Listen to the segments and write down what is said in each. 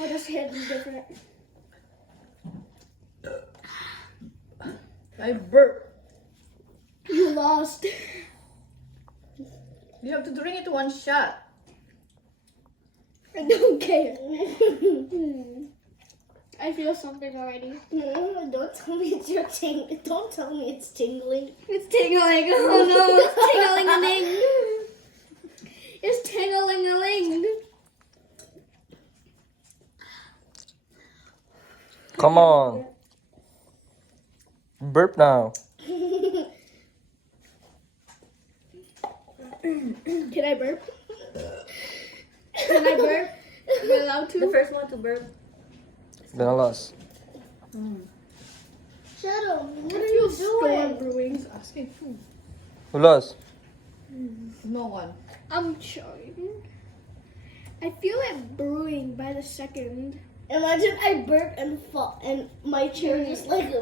What does hit is different? I burp. You lost. You have to drink it one shot. I don't care. I feel something already. No, don't tell me it's your Don't tell me it's tingling. It's tingling. Oh no, it's tingling-a-ling. It's tingling-a-ling. Come on. Burp now. Can I burp? Can I burp? Am I allowed The to? first one to burp. Then I lost. Shadow, what I are feel you storm doing? brewing. He's asking who? Who lost? No one. I'm trying. I feel it brewing by the second. Imagine I burp and fall, and my chair just like.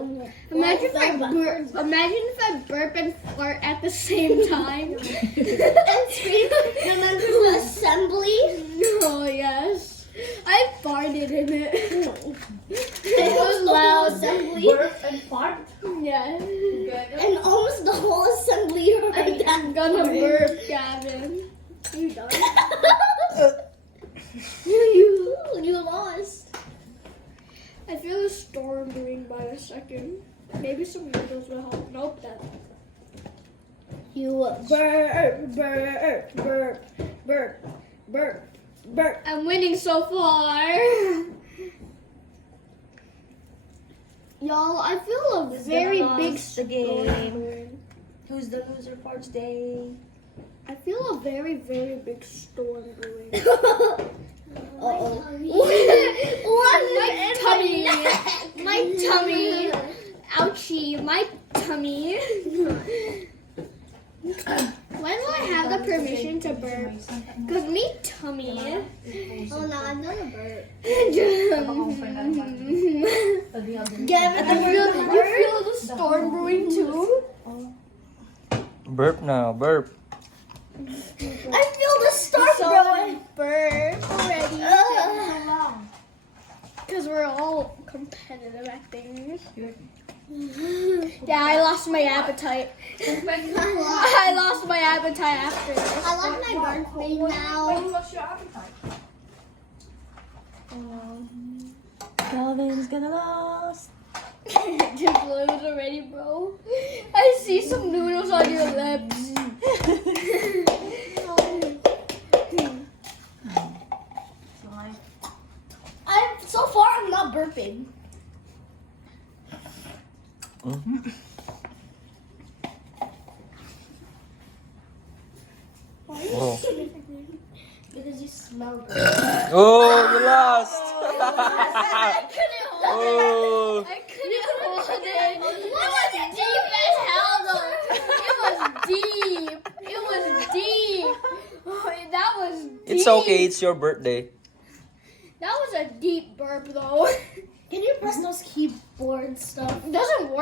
Imagine if I burp. Imagine if I burp and fart at the same time. and scream. Remember the assembly? Oh yes, I farted in it. It was loud. Assembly. Burp and fart. Yes. And almost the whole assembly heard that. I'm gonna burp, Gavin. You done? You lost. I feel a storm brewing by the second. Maybe some noodles will help. Nope, that. You burp, burp, burp, burp, burp, burp. I'm winning so far. Y'all, I feel a very big the storm game. brewing. Who's the loser for today? I feel a very, very big storm brewing. Uh-oh. My tummy. My tummy. Ouchie, my tummy. When will I have the permission to burp? Because me tummy. Oh no, I'm gonna burp. Gavin, you feel the storm brewing too? Burp now. Burp. I feel the storm Someone growing. burp already. Because we're all competitive at things. Yeah, I lost my appetite. I lost my appetite after this. I like my birthday now. What's your appetite? Calvin's gonna lose. Just lose already, bro. I see some noodles on your lips. So far I'm not burping. Oh. Because you smell good. Oh, you lost. Oh. I couldn't hold it. It was deep as hell, though. It was deep. It was deep. Oh, that was deep. It's okay. It's your birthday. That was a deep burp, though. Can you press those keyboard stuff? It doesn't work.